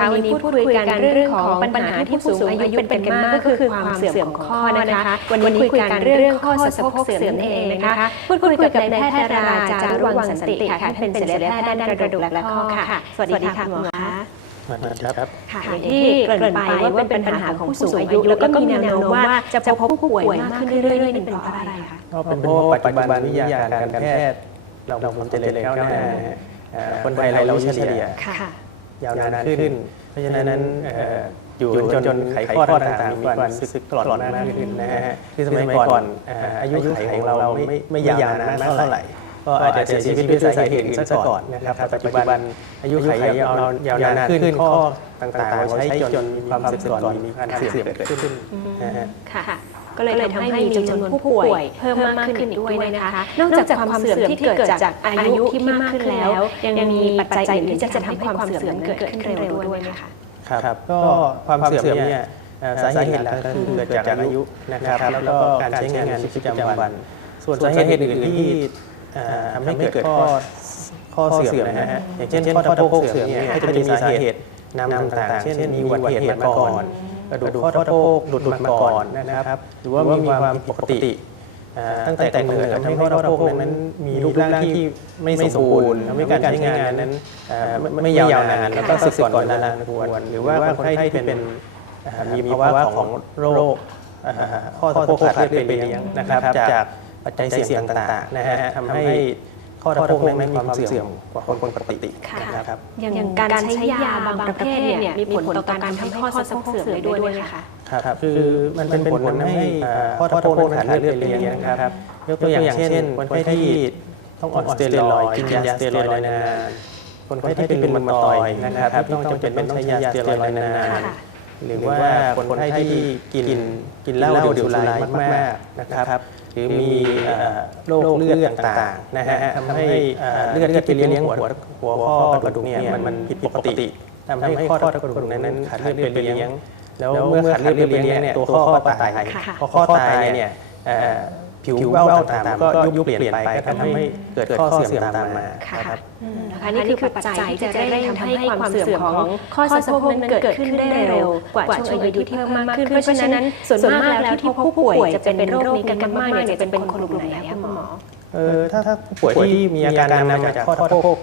คะวันนี้พูดคุยกันเรื่องของปัญหาที่ผู้สูงอายุเป็นกันมากก็คือความเสื่อมของข้อนะคะ วันนี้คุยกันเรื่องข้อสะโพกเสื่อมนั่นเองนะคะพูดคุยกับนายแพทย์ราจารุวังสันติค่ะท่านเป็นศัลยแพทย์ด้านกระดูกและข้อค่ะสวัสดีค่ะคุณหมอคะมาครับค่ะอย่างที่เกริ่นไปว่าเป็นปัญหาของผู้สูงอายุ แล้วก็มีแนวโน้มว่าจะพบผู้ป่วยมากขึ้นเรื่อยๆนี่เป็นเพราะอะไรคะก็เป็นเพราะว่าปัจจุบันวิทยาการการแพทย์เราความเจริญก้าวหน้าเอ่อคนไทยเราเฉลี่ยค่ะ ยาวนานขึ้น เพราะฉะนั้นเอ่ออยู่จนจนไขข้อต่างๆมีความซึกตลอดมากขึ้นนะฮะที่สมัยก่อนเอ่ออายุไขของเราไม่ไม่ยาวนานมากเท่าไหร่ก็อาจจะเสียชีวิตด้วยสาเหตุอื่นซะก่อนนะครับปัจจุบันอายุไขยาวยาวนานขึ้นข้อต่างๆเราใช้จนมีความสึกก่อนมีการเสื่อมเกิดขึ้นนะฮะค่ะ ก็เลยทำให้มีจำนวนผู้ป่วยเพิ่มมากขึ้นอีกด้วยนะคะ นอกจากความเสื่อมที่เกิดจากอายุที่มากขึ้นแล้ว ยังมีปัจจัยอื่นที่จะทำให้ความเสื่อมนั้นเกิดขึ้นเร็วด้วยไหมคะครับก็ความเสื่อมเนี่ยเอ่อสาเหตุหลักก็คือเกิดจากอายุนะครับแล้วก็การใช้งานในชีวิตประจำวัน ส่วนสาเหตุอื่นๆที่เอ่อทำให้เกิดข้อข้อเสื่อมนะฮะอย่างเช่นข้อสะโพกเสื่อมเนี่ยก็จะมีสาเหตุนำต่างๆ เช่นมีอุบัติเหตุมาก่อน กระดูกข้อสะโพกหลุดมาก่อนนะครับ หรือว่ามีความผิดปกติเอ่อตั้งแต่กำเนิดทำให้ข้อสะโพกนั้นมีรูปร่างที่ไม่สมบูรณ์ทำให้การใช้งานนั้นเอ่อไม่ไม่ยาวนานแล้วก็สึกก่อนเวลาควรหรือว่าคนไข้ที่เป็นเอ่อมีภาวะของโรคเอ่อข้อสะโพกขาดเลือดไปเลี้ยงนะครับจากปัจจัยเสี่ยงต่างๆนะฮะทำให้ ข้อสะโพกนั้นมีความเสื่อมกว่าคนปกติค่ะนะครับอย่างการใช้ยาบางประเภทเนี่ยมีผลต่อการทำให้ข้อสะโพกเสื่อมได้ด้วยไหมคะครับคือมันเป็นผลทำให้เอ่อข้อสะโพกนั้นขาดเลือดไปเลี้ยงนะครับยกตัวอย่างเช่นคนไข้ที่ต้องออกสเตียรอยด์กินยาสเตียรอยด์นานๆคนไข้ที่เป็นรุมาตอยด์นะครับที่ต้องจำเป็นต้องใช้ยาสเตียรอยด์นานค่ะๆ หรือว่าคนไข้ที่กินกินเหล้าดื่มสุรายมากๆนะครับหรือมีเอ่อโรคเลือดต่างๆนะฮะทำให้เอ่อเลือดที่ไปเลี้ยงหัวหัวข้อกระดูกเนี่ยมันมันผิดปกติทำให้ข้อกระดูกนั้นขาดเลือดไปเลี้ยง แล้วเมื่อขาดเลือดไปเลี้ยงเนี่ยตัวข้อก็ตายค่ะพอข้อตายเนี่ยเอ่อ ผิวเบ้าต่างๆก็ยุบเปลี่ยนไปก็ทำให้เกิดข้อเสื่อมตามมาค่ะนะครับนะคะนี่คือปัจจัยที่จะเร่งทำให้ความเสื่อมของข้อสะโพกนั้นเกิดขึ้นได้เร็วกว่าช่วงอายุที่เพิ่มมากขึ้นเพราะฉะนั้นส่วนมากแล้วที่พบผู้ป่วยจะเป็นโรคนี้กันมากๆเนี่ยจะเป็นคนกลุ่มไหนคะคุณหมอเออถ้าถ้าผู้ป่วยที่มีอาการนำมาจากข้อสะโพก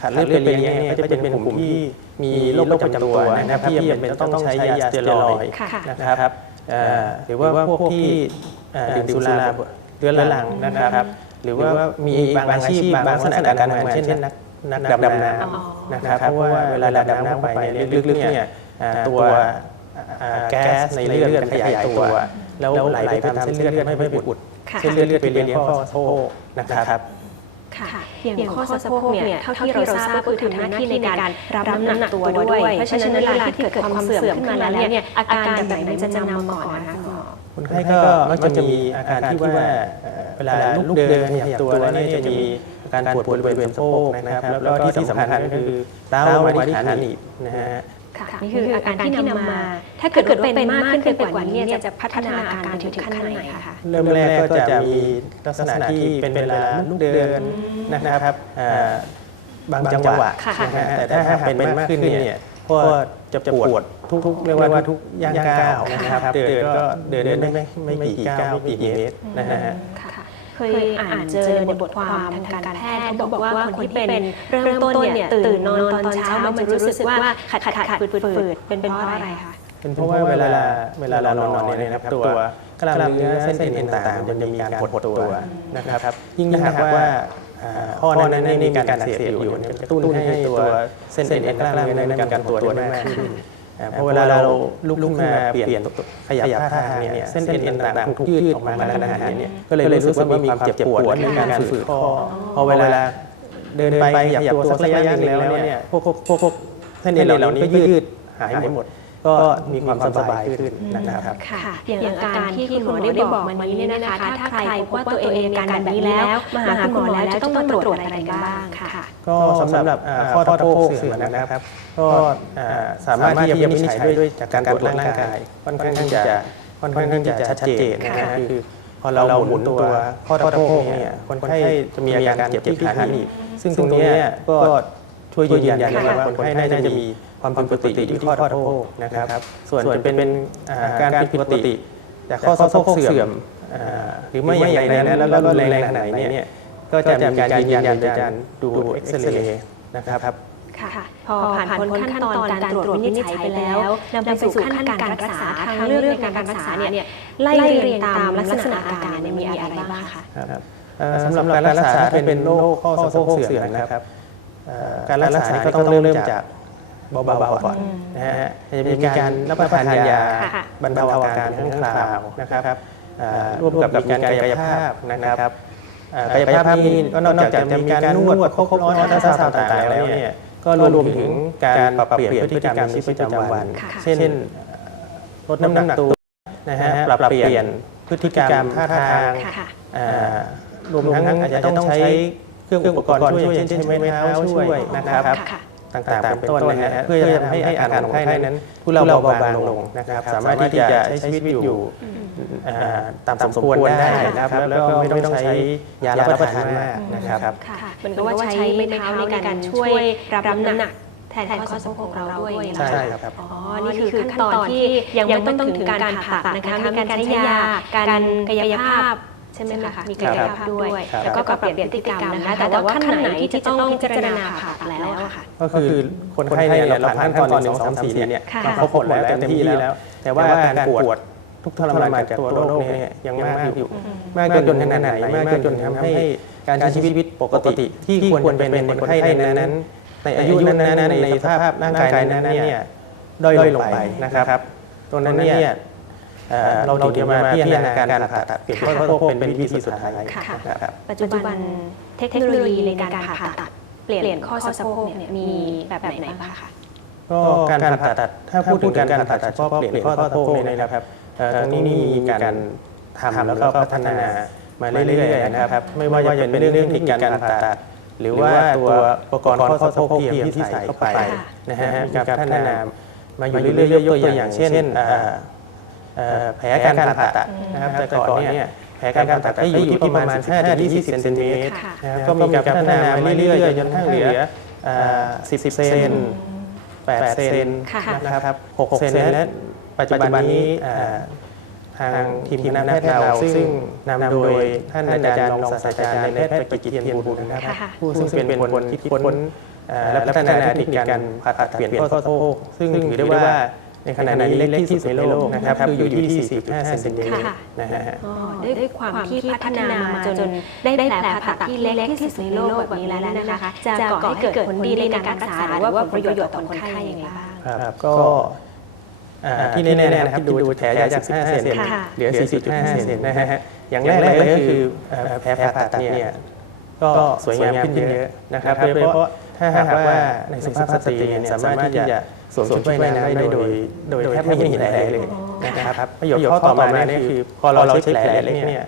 ขาดเลือดไปเลี้ยงเนี่ยก็จะเป็นกลุ่มที่มีโรคประจำตัวนะครับที่จำเป็นต้องใช้ยาสเตียรอยด์ค่ะนะครับเอ่อหรือว่าพวกที่เอ่อดื่มสุรา เรื้อรังนะครับ หรือว่ามีบางอาชีพบางลักษณะการงานเช่นนักนักดำน้อ๋อำนะครับเพราะว่าเวลาดำน้ำเข้าไปเนี่ยลึกๆเนี่ยอ่าตัวอ่าแก๊สในเลือดขยายตัวแล้วไหลไปตามเส้นเลือดไม่ไม่อุดค่ะเส้นเลือดไปเลี้ยงข้อสะโพกนะครับค่ะอย่างข้อสะโพกเนี่ยเท่าที่เราทราบก็คือทำหน้าที่ในการรับน้ำหนักตัวด้วย เพราะฉะนั้นเวลาที่เกิดความเสื่อมขึ้นมาแล้วเนี่ยอาการแบบไหนมันจะนำมาก่อนนะคะ คุณหมอคนไข้ก็มักจะมีอาการที่ว่าเอ่อเวลาลุกเดินขยับตัวเนี่ยจะมีอาการปวดบริเวณสะโพกนะครับแล้วก็ที่สำคัญก็คือร้าวมาที่ขาหนีบนะฮะค่ะนี่คืออาการที่นำมา ถ้าเกิดว่าเป็นมากขึ้นไปกว่านี้เนี่ยจะพัฒนาอาการไปถึงขั้นไหนคะเริ่มแรกก็จะมีลักษณะที่เป็นเวลาลุกเดินนะครับเอ่อบางจังหวะค่ะนะฮะแต่ถ้าหากเป็นมากขึ้นเนี่ย ก็จะปวดทุกๆเรียกว่าทุกย่างก้าวนะครับเดินก็เดินไม่ไม่ไม่ไม่กี่ก้าวไม่กี่เมตรนะฮะค่ะเคยอ่านเจอในบทความทางการแพทย์เขาบอกว่าคนที่เป็นเริ่มต้นเนี่ยตื่นนอนตอนเช้ามันจะรู้สึกว่าขัดขัดขัดฝืดฝืดเป็นเพราะอะไรคะเป็นเพราะว่าเวลาเวลาเรานอนเนี่ยนะครับตัวกล้ามเนื้อเส้นเอ็นต่างๆมันจะมีการหดตัวนะครับยิ่งถ้าหากว่าอ่า ข้อนั้นในมีการอักเสบอยู่เนี่ยกระตุ้นให้ตัวเส้นเอ็นกล้ามเนื้อนั้นมีการตัวได้มากขึ้นอ่าเพราะเวลาเราลุกขึ้นมาเปลี่ยนขยับท่าทางเนี่ยเส้นเอ็นต่างๆถูกยืดออกมาขนาดนี้ก็เลยรู้สึกว่ามีความเจ็บปวดและมีการฝืดข้อพอเวลาเดินไปขยับตัวสักระยะหนึงแล้วเนี่ยพวกพวกพวกพวกเส้นเอ็นเหล่านี้ก็ยืดหายหมด ก็มีความสบายขึ้นนะครับค่ะอย่างอาการที่คุณหมอได้บอกมานี้เนี่ยนะคะถ้าใครพบว่าตัวเองมีอาการแบบนี้แล้วมาหาคุณหมอแล้วจะต้องมาตรวจอะไรกันบ้างค่ะก็สำหรับอ่าข้อสะโพกเสื่อมนะครับ ก็อ่าสามารถที่จะวินิจฉัยด้วยจากการตรวจร่างกายค่อนข้างที่จะค่อนข้างที่จะชัดเจนนะฮะค่ะคือพอเราหมุนตัวข้อสะโพกเนี่ยคนไข้จะมีอาการเจ็บที่ขาหนีบซึ่งตรงเนี้ยก็ช่วยยืนยันได้ว่าคนไข้น่าจะมี ความผิดปกติอยู่ที่ข้อสะโพกนะครับ ส่วนจะเป็นอ่าการผิดปกติจากข้อสะโพกเสื่อมอ่าหรือไม่อย่างไรนั้นแล้วก็รุนแรงขนาดไหนเนี่ยก็จะมีการยืนยันโดยการดูเอ็กซเรย์นะครับค่ะพอผ่านพ้นขั้นตอนการตรวจวินิจฉัยไปแล้วนำไปสู่ขั้นการรักษาทางเลือกในการรักษาเนี่ยไล่เรียงตามลักษณะอาการเนี่ยมีอะไรบ้างคะครับเอ่อสำหรับการรักษาถ้าเป็นโรคข้อสะโพกเสื่อมนะครับเอ่อการรักษานี่ก็ต้องเริ่มจาก เบาๆก่อนนะฮะจะมีการรับประทานยาค่ะบรรเทาอาการทั้งคราวนะครับเอ่อร่วมกับมีการกายภาพนะครับเอ่อกายภาพนี่ก็นอกจากจะมีการนวดครบร้อยอัลตราซาวด์ต่างๆแล้วเนี่ยก็รวมถึงการปรับเปลี่ยนพฤติกรรมในชีวิตประจำวันค่ะเช่นลดน้ำหนักตัวนะฮะปรับเปลี่ยนพฤติกรรมท่าทางค่ะอ่ารวมทั้งอาจจะต้องใช้เครื่องอุปกรณ์ช่วยเช่นใช้ไม้เท้าช่วยนะครับค่ะ ต่างๆเป็นต้นนะฮะเพื่อจะทำให้อาการของไข้นั้นทุเลาเบาบางลงนะครับสามารถที่จะใช้ชีวิตอยู่อ่าตามสมควรได้นะครับแล้วก็ไม่ต้องใช้ยารับประทานมากนะครับค่ะเหมือนกับว่าใช้ไม้เท้าในการช่วยรับน้ำหนักแทนข้อสะโพกของเราด้วยอย่างนี้เหรอใช่คะครับอ๋อนี่คือขั้นตอนที่ยังไม่ต้องถึงการผ่าตัดนะคะมีการใช้ยาการกายภาพใช่ไหมคะมีกายภาพด้วยครับแล้วก็ปรับเปลี่ยนพฤติกรรมนะคะแต่ว่าขั้นไหนที่จะต้องพิจารณาผ่าตัดแล้วอะค่ะก็คือคนไข้เนี่ยเราผ่านขั้นตอนหนึ่งสองสามสี่เนี่ยค่ะมาครบหมดแล้วเต็มที่แล้ว แต่ว่าอาการปวดทุกข์ทรมานจากตัวโรคเนี่ยยังมากอยู่ มากจนขนาดไหนมากจนทำให้การใช้ชีวิตปกติ ที่ควรเป็นคนไข้นั้นๆในอายุนั้นๆในสภาพร่างกายนั้นๆเนี่ยด้อยลงไปนะครับตรงนั้นเนี่ย เอ่อเราถึงจะมาพิจารณาการผ่าตัดเปลี่ยนข้อสะโพกเป็นวิธีสุดท้ายค่ะนะครับปัจจุบันเทคโนโลยีในการผ่าตัดเปลี่ยนข้อสะโพกเนี่ยมีแบบไหนบ้างคะก็การผ่าตัดถ้าพูดถึงการผ่าตัดเฉพาะเปลี่ยนข้อสะโพกเนี่ยนะครับเอ่อตรงนี้มีการทำแล้วก็พัฒนามาเรื่อยๆนะครับ ไม่ว่าจะเป็นเรื่องเทคนิคการผ่าตัดหรือว่าตัวอุปกรณ์ข้อสะโพกเทียมที่ใส่เข้าไปค่ะนะฮะมีการพัฒนามาอยู่เรื่อยๆยกตัวอย่างเช่นเอ่อเอ่อ แผลการผ่าตัดนะครับแต่ก่อนเนี่ยแผลการผ่าตัดก็อยู่ที่ประมาณ15-20 เซนติเมตรค่ะนะครับก็มีการพัฒนามาเรื่อยๆจนกระทั่งเหลืออ่า10 เซน 8 เซนค่ะนะครับ 6 เซนและปัจจุบันนี้อ่าทางทีมคณะแพทย์เราซึ่งนำโดยท่านอาจารย์รองศาสตราจารย์นายแพทย์ประกิตเทียนบุญนะครับค่ะผู้ซึ่งเป็นคนคิดค้นอ่าและพัฒนาเทคนิคการผ่าตัดเปลี่ยนข้อสะโพกซึ่งถือได้ว่า ในขณะนี้เล็กที่สุดในโลกนะครับคืออยู่ที่ 45 เซนติเมตรค่ะนะฮะอ๋อด้วยด้วยความที่พัฒนามาจนได้แผลผ่าตัดที่เล็กที่สุดในโลกแบบนี้แล้วนะคะ จะก่อให้เกิดผลดีในการรักษาหรือว่าผลประโยชน์ต่อคนไข้ยังไงบ้างครับก็อ่าที่แน่ๆนะครับดูแผลจาก 15 เซนค่ะเหลือ 4.5 เซนนะฮะอย่างแรกเลยก็คือเอ่อแผลผ่าตัดเนี่ยก็สวยงามขึ้นเยอะนะครับโดยเฉพาะ ถ้าหากว่าในสุภาพสตรีเนี่ยสามารถที่จะสวมชุดว่ายน้ำได้โดย โดยแทบไม่เห็นแผลเลยนะครับประโยคข้อต่อมาเนี่ยคือพอเราใช้แผลเล็กเนี่ย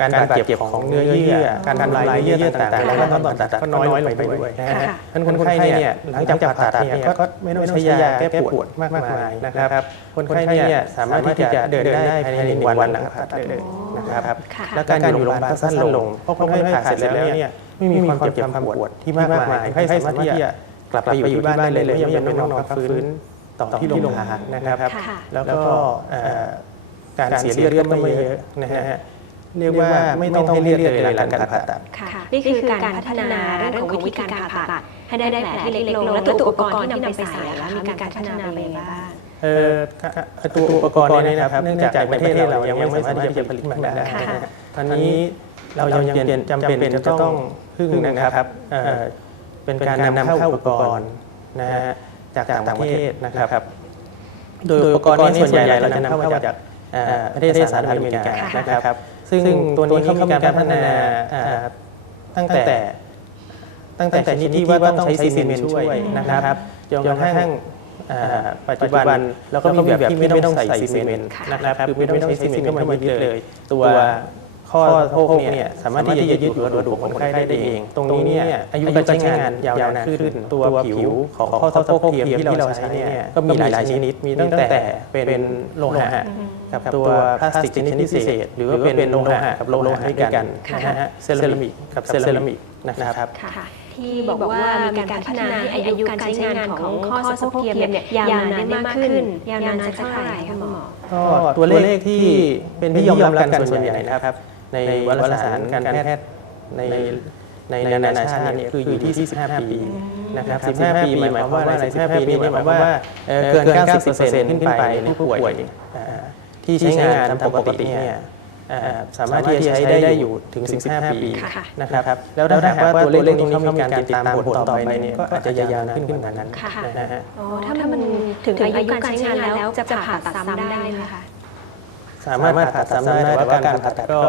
การบาดเจ็บของเนื้อเยื่อ การทำลายเนื้อเยื่อต่างๆ แล้วก็ตอนตัดก็น้อยลงไปด้วยนะฮะค่ะท่านคนไข้เนี่ยหลังจากผ่าตัดเนี่ยก็ไม่ต้องใช้ยาแก้ปวดมากมายนะครับ คนไข้เนี่ยสามารถที่จะเดินได้ภายในหนึ่งวันหลังผ่าตัดเลยนะครับค่ะและการอยู่โรงพยาบาลก็สั้นลง เพราะคนไข้ผ่าเสร็จแล้วเนี่ย ไม่มีความเจ็บความปวดที่มากมายคนไข้สามารถที่จะกลับไปอยู่ที่บ้านได้เลยไม่จำเป็นต้องนอนพักฟื้นต่อที่โรงพยาบาลนะครับค่ะแล้วก็เอ่อการเสียเลือดก็ไม่เยอะนะฮะเรียกว่าไม่ต้องให้เลือดเลยหลังการผ่าตัดค่ะนี่คือการพัฒนาเรื่องของวิธีการผ่าตัดให้ได้แผลที่เล็กลงและตัวอุปกรณ์ที่นำไปใส่แล้วมีการพัฒนาไปยังไงบ้างเอ่อตัวอุปกรณ์นี้นะครับเนื่องจากประเทศเรายังไม่สามารถที่จะผลิตมันได้ค่ะนะฮะตอนนี้ เรายังเป็นจำเป็นจะต้องพึ่งนะครับเอ่อเป็นการนำเข้าอุปกรณ์นะฮะจากต่างประเทศนะครับ โดยอุปกรณ์นี้ส่วนใหญ่เราจะนำเข้ามาจากเอ่อประเทศสหรัฐอเมริกาค่ะนะครับ ซึ่งตัวนี้เขามีการพัฒนาเอ่อตั้งแต่ตั้งแต่ชนิดที่ว่าต้องใช้ซีเมนต์ช่วยนะครับจนกระทั่งเอ่อปัจจุบันแล้วก็มีแบบที่ไม่ต้องใส่ซีเมนต์นะครับคือไม่ต้องใช้ซีเมนต์เข้ามายึดเลย ตัว ข้อโพกเนี่ยสามารถที่จะยึดอยู่กับกระดูกของคนไข้ได้เอง ตรงนี้เนี่ยอายุการใช้งานยาวนานขึ้นตัวผิวของข้อสะโพกเทียมที่เราใช้เนี่ยก็มีหลายชนิดมีตั้งแต่เป็นโลหะกับตัวพลาสติกชนิดพิเศษ หรือว่าเป็นโลหะกับโลหะด้วยกันนะฮะเซรามิกกับเซรามิกนะครับค่ะที่บอกว่ามีการพัฒนาให้อายุการใช้งานของข้อสะโพกเทียมเนี่ยยาวนานได้มากขึ้น ยาวนานสักเท่าไหร่คะคุณหมอก็ตัวเลขที่เป็นที่ยอมรับกันส่วนใหญ่นะครับ ในวารสารการแพทย์ในในนานาชาติเนี่ยคืออยู่ที่ 15 ปีนะครับ15 ปีหมายความว่าอะไร15 ปีนี่หมายความว่าเอ่อเกิน 90%ขึ้นไปในผู้ป่วยเอ่อที่ใช้งานตามปกติเนี่ยเอ่อสามารถที่จะใช้ได้อยู่ถึง 15 ปีค่ะนะครับ แล้วถ้าหากว่าตัวเลขตรงนี้เขามีการติดตามผลต่อไปเนี่ยก็อาจจะยาวนานขึ้นกว่านั้นค่ะนะฮะอ๋อถ้ามันถึงอายุการใช้งานแล้วจะผ่าตัดซ้ำได้ไหมคะ สามารถผ่าตัดซ้ำได้แต่ว่าการผ่าตัดก็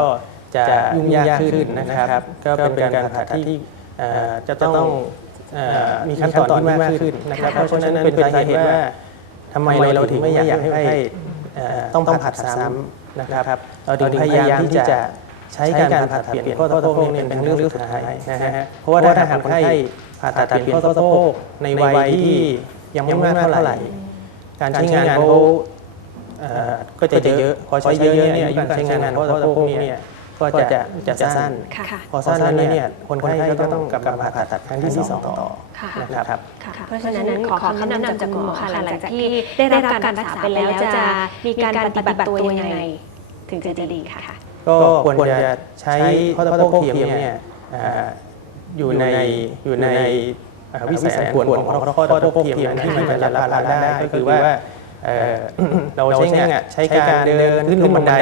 จะยุ่งยากขึ้นนะครับ ก็เป็นการผ่าตัดที่เอ่อจะต้องเอ่อมีขั้นตอนที่มากขึ้นนะครับ เพราะฉะนั้นเป็นสาเหตุว่าทำไมเราถึงไม่อยากให้เอ่อต้องผ่าตัดซ้ำนะครับ เราถึงพยายามที่จะใช้การผ่าตัดเปลี่ยนข้อสะโพกเนี่ยเป็นเรื่องสุดท้ายนะฮะเพราะว่าถ้าหากคนไข้ผ่าตัดเปลี่ยนข้อสะโพกในวัยที่ยังไม่มากเท่าไหร่ การใช้งานเขาเอ่อ ก็จะเยอะ พอใช้เยอะๆเนี่ยอายุการใช้งานของข้อสะโพกเนี่ยก็จะจะสั้นค่ะพอสั้นแล้วเนี่ยคนไข้ก็ต้องกลับมาผ่าตัดครั้งที่สองต่อค่ะนะครับค่ะเพราะฉะนั้นขอคำแนะนำจากคุณหมอค่ะหลังจากที่ได้รับการรักษาไปแล้วจะมีการปฏิบัติตัวยังไง ถึงจะดีค่ะ ก็ควรจะใช้ข้อสะโพกเทียมเนี่ยเอ่ออยู่ในอยู่ในเอ่อวิสัยอันควรของข้อสะโพกเทียมนั้นที่มันจะรับภาระได้ก็คือว่า เอ่อเราใช้งานใช้การเดินขึ้นลงบันได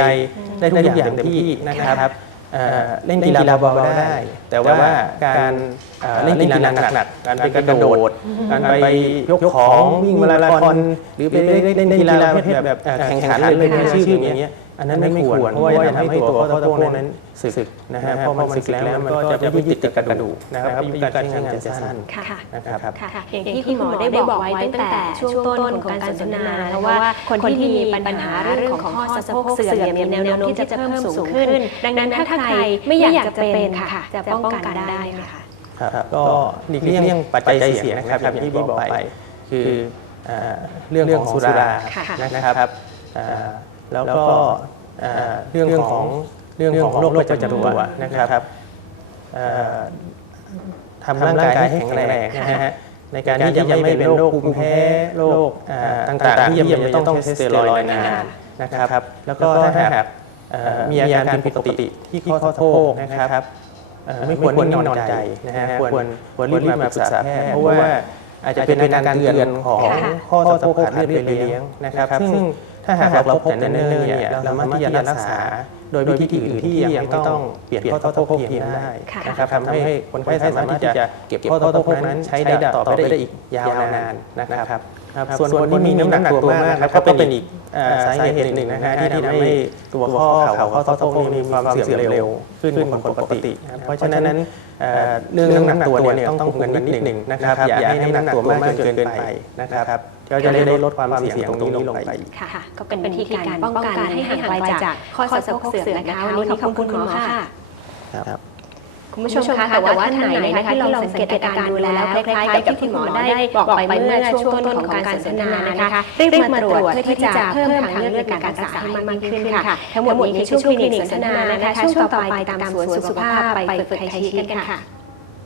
ได้ทุกอย่างเต็มที่นะครับเอ่อเล่นกีฬาเบาๆได้ แต่ว่าการเอ่อเล่นกีฬาหนักๆการไปกระโดด การไปยกของวิ่งมาราธอนหรือไปเล่นกีฬาประเภทแบบเอ่อแข่งขันเป็นอาชีพอย่างเงี้ย อันนั้นไม่ควรเพราะว่าจะทำให้ตัวข้อสะโพกนั้นสึกนะฮะพอมันสึกแล้วมันก็จะไม่ยึดติดกับกระดูกนะครับอายุการใช้งานจะสั้นค่ะนะครับค่ะอย่างที่คุณหมอได้บอกไว้ตั้งแต่ช่วงต้นของการสนทนานะคะว่าคนที่มีปัญหาเรื่องของข้อสะโพกเสื่อมเนี่ยแนวโน้มที่จะเพิ่มสูงขึ้น ดังนั้นถ้าใครไม่อยากจะเป็นค่ะจะป้องกันได้ค่ะครับก็หลีกเลี่ยงปัจจัยเสี่ยงนะครับอย่างที่บอกไปคือเอ่อเรื่องของสุราค่ะนะครับเอ่อ แล้วก็เอ่อเรื่องของเรื่องของโรคประจำตัวนะครับเอ่อทำร่างกายให้แข็งแรงนะฮะในการที่จะไม่เป็นโรคภูมิแพ้โรคเอ่อต่างๆที่ยังจะต้องใช้สเตียรอยด์นานๆนะครับ แล้วก็ถ้าหากเอ่อมีอาการผิดปกติที่ข้อสะโพกนะครับเอ่อไม่ควรนิ่งนอนใจนะฮะควรควรรีบมาปรึกษาแพทย์เพราะว่าอาจจะเป็นอาการเตือนของค่ะข้อสะโพกขาดเลือดไปเลี้ยงนะครับ ซึ่ง ถ้าหากเราพบแต่เนิ่นๆเนี่ยเราสามารถที่จะรักษา โดยวิธีอื่นที่ยังไม่ต้องเปลี่ยนข้อสะโพกเทียมได้ค่ะนะครับทำให้คนไข้สามารถที่จะเก็บข้อสะโพกนั้นใช้ได้ต่อไปได้อีกยาวนานนะครับ ครับส่วนคนที่มีน้ำหนักตัวมากนะครับก็เป็นอีกเอ่อสาเหตุหนึ่งนะฮะที่ทำให้ตัวข้อเข่าข้อสะโพกนี่มีความเสื่อมเร็วขึ้นกว่าคนปกตินะครับเพราะฉะนั้นเอ่อเรื่องน้ำหนักตัวเนี่ยต้องคุมกันนิดหนึ่งนะครับอย่าให้น้ำหนักตัวมากจนเกินไปนะครับก็จะได้ลดความเสี่ยงตรงนี้ลงไปค่ะก็เป็นวิธีการป้องกันให้ห่างไกลจากข้อสะโพกเสื่อมนะคะวันนี้ขอบคุณคุณหมอค่ะครับ คุณผู้ชมคะแต่ว่าท่านไหนนะคะที่ลองสังเกตอาการดูแล้วคล้ายๆกับที่คุณหมอได้บอกไปเมื่อช่วงต้นของการสนทนานะคะรีบมาตรวจเพื่อที่จะเพิ่มทางเลือกในการรักษาให้มากขึ้นค่ะทั้งหมดนี้คือช่วงคลินิกสนทนานะคะช่วงต่อไปตามสวนสุขภาพไปฝึกไทยชีกันค่ะ